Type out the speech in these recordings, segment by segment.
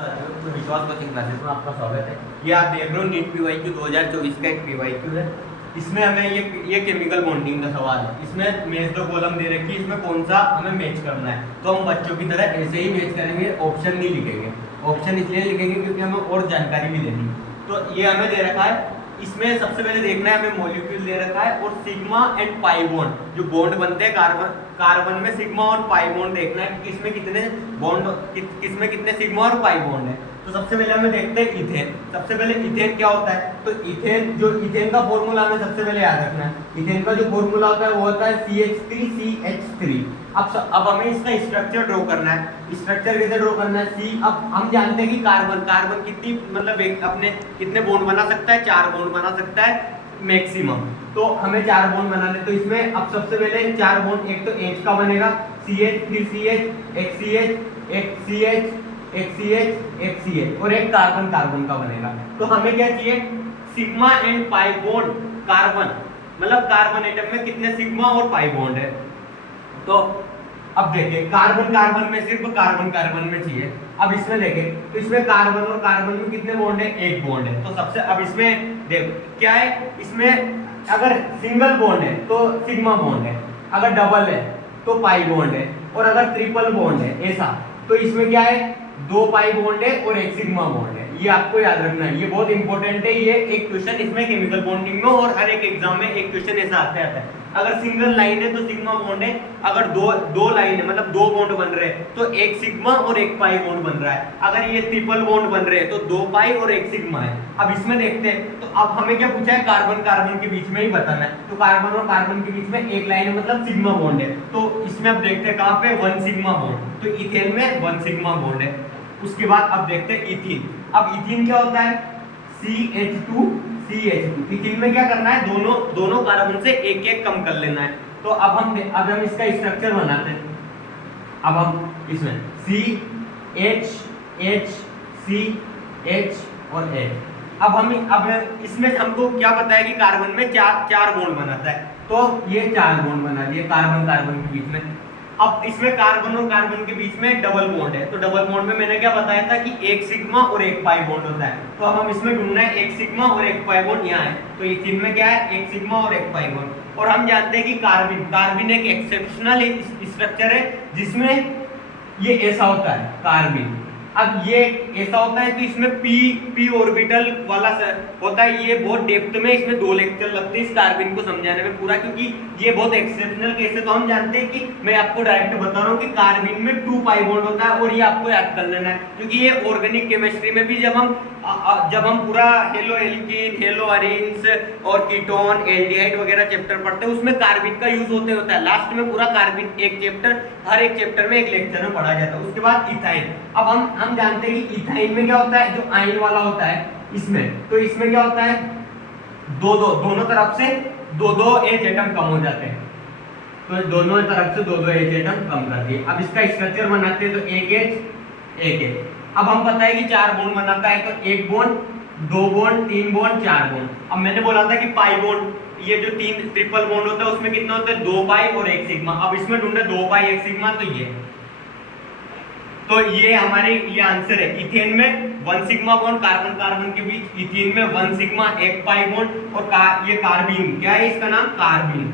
तो विश्वास coaching classes में आपका स्वागत है। ये आप देख रहे हो नीट पीवाईक्यू 2024 का एक पीवाईक्यू है। इसमें हमें ये केमिकल बॉन्डिंग का सवाल है। इसमें मैच दो कॉलम दे रखी है, इसमें कौन सा हमें मैच करना है। तो हम बच्चों की तरह ऐसे ही मैच करेंगे, ऑप्शन नहीं लिखेंगे। ऑप्शन इसलिए लिखेंगे क्योंकि हमें और जानकारी भी देनी है। तो ये हमें दे रखा है, इसमें सबसे पहले देखना है हमें मॉलिक्यूल दे रखा है और सिग्मा एंड पाई बॉन्ड जो बॉन्ड बनते हैं कार्बन में सिग्मा और पाई बॉन्ड देखना है कि किसमें कितने बॉन्ड किसमें कितने सिग्मा और पाई बॉन्ड है। तो सबसे पहले हमें देखते हैं इथेन। सबसे पहले इथेन क्या होता है, तो इथेन का फॉर्मूला हमें सबसे पहले याद रखना है। इथेन का जो फॉर्मूला होता है वो होता है CH3CH3। अब हमें इसका स्ट्रक्चर ड्रॉ करना है। स्ट्रक्चर कैसे ड्रॉ करना है, अब हम जानते हैं कि कार्बन कितनी मतलब अपने कितने बॉन्ड बना सकता है, 4 बॉन्ड बना सकता है मैक्सिमम। तो हमें 4 बॉन्ड बनाने, तो इसमें अब सबसे पहले 4 बॉन्ड, एक तो H का बनेगा CH3CH, एक CH, एक CH, एक CH, एक CH और एक कार्बन का बनेगा। तो हमें क्या चाहिए, sigma and pi bond carbon, मतलब कार्बन एटम में कितने सिग्मा और पाई बॉन्ड है। तो अब देखिए कार्बन में सिर्फ कार्बन में चाहिए। अब इसमें देखें तो इसमें कार्बन और कार्बन में कितने बॉन्ड है, एक बॉन्ड है। तो सबसे अब इसमें देख क्या है, इसमें अगर सिंगल बॉन्ड है तो सिग्मा बॉन्ड है, अगर डबल है तो पाई बॉन्ड है, और अगर ट्रिपल बॉन्ड है ऐसा तो इसमें क्या है, 2 पाई बॉन्ड है और एक सिग्मा बॉन्ड है। ये आपको याद रखना है, ये बहुत इंपॉर्टेंट है। ये एक क्वेश्चन इसमें केमिकल बॉन्डिंग में और हर एक एग्जाम में एक क्वेश्चन ऐसा आता है। अगर सिंगल लाइन है तो सिग्मा बॉन्ड है, अगर दो लाइन है मतलब 2 बॉन्ड बन रहे हैं तो एक सिग्मा और एक पाई बॉन्ड बन रहा है। अगर ये ट्रिपल बॉन्ड बन रहे हैं तो 2 पाई और एक सिग्मा है। अब इसमें देखते हैं, तो अब हमें क्या पूछा है, कार्बन के बीच में ही बताना है। तो कार्बन और कार्बन के बीच में एक लाइन है मतलब सिग्मा बॉन्ड है। तो इसमें अब देखते हैं कहाँ पे 1 सिग्मा बॉन्ड, तो इथेन में 1 सिग्मा बॉन्ड है। उसके बाद अब देखते हैं इथीन। अब इथीन क्या होता है, CH2CH2। इथीन में क्या करना है, दोनों कार्बन से एक एक कम कर लेना है। तो अब हम इसका स्ट्रक्चर बनाते हैं। अब हम इसमें CH, H, C, H और H। अब इसमें हमको क्या पता है कि कार्बन में चार बॉन्ड बनाता है। तो ये 4 बॉन्ड बना दिए कार्बन के बीच में। अब इसमें कार्बन और कार्बन के बीच में डबल बॉन्ड है। तो डबल बॉन्ड में मैंने क्या बताया था कि एक सिग्मा और एक पाई बॉन्ड होता है। तो अब हम इसमें ढूंढना है एक सिग्मा और एक पाई बॉन्ड यहाँ है। तो इथीन में क्या है, एक सिग्मा और एक पाई बॉन्ड। और हम जानते हैं कि कार्बिन एक एक्सेप्शनल स्ट्रक्चर है जिसमें ये ऐसा होता है कार्बिन। अब ये ऐसा होता है कि इसमें p ऑर्बिटल वाला होता है। ये बहुत डेप्थ में इसमें 2 लेक्चर लगते हैं इस कार्बिन को समझाने में पूरा, क्योंकि ये बहुत एक्सेप्शनल केस है। तो हम जानते हैं कि मैं आपको डायरेक्ट बता रहा हूँ कि कार्बिन में 2 पाई बॉन्ड होता है, और ये आपको याद कर लेना है क्योंकि ये ऑर्गेनिक केमिस्ट्री में भी जब हम पूरा हेलो एल्कीन, हेलो अरीन्स और कीटोन, एल्डिहाइड वगैरह चैप्टर पढ़ते हैं उसमें कार्बिन का यूज होता है। लास्ट में पूरा कार्बिन हर एक चैप्टर में एक लेक्चर में पढ़ा जाता है। उसके बाद इथाइन। अब हम जानते हैं कि इथाइन में क्या होता है, जो आयन वाला होता है इसमें, तो इसमें क्या होता है, दोनों तरफ से 2 H एटम कम हो जाते हैं। तो दोनों तरफ से 2 H एटम कम कर दिए। अब इसका स्ट्रक्चर बनाते हैं, तो एक H। अब हम पता है कि 4 बॉन्ड बनाता है, तो 1 बॉन्ड, 2 बॉन्ड, 3 बॉन्ड, 4 बॉन्ड। अब मैंने बोला था कि पाई बॉन्ड, ये जो 3 ट्रिपल बॉन्ड होता है उसमें कितना होता है, 2 पाई और 1 सिग्मा। अब इसमें ढूंढे 2 पाई 1 सिग्मा, तो ये हमारे ये आंसर है। इथेन में 1 सिग्मा बॉन्ड कार्बन के बीच, इथीन में 1 सिग्मा 1 पाई बॉन्ड, और ये कार्बिन, क्या है इसका नाम, कार्बिन।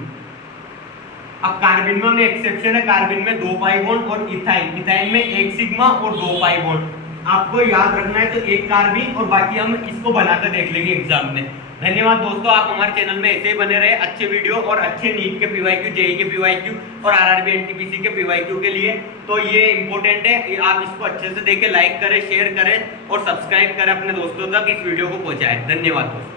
अब कार्बिन में एक्सेप्शन है, कार्बिन में 2 पाई बॉन्ड, और इथाइन में 1 सिग्मा और 2 पाई बॉन्ड। आपको याद रखना है, तो एक कार्बिन, और बाकी हम इसको बनाकर देख लेंगे एग्जाम में। धन्यवाद दोस्तों, आप हमारे चैनल में ऐसे ही बने रहे अच्छे वीडियो और अच्छे नीट के पीवाईक्यू, जेई के पीवाईक्यू और आरआरबी एनटीपीसी के पीवाईक्यू के लिए। तो ये इंपॉर्टेंट है, आप इसको अच्छे से देखें, लाइक करें, शेयर करें और सब्सक्राइब करें, अपने दोस्तों तक इस वीडियो को पहुंचाएं। धन्यवाद दोस्तों।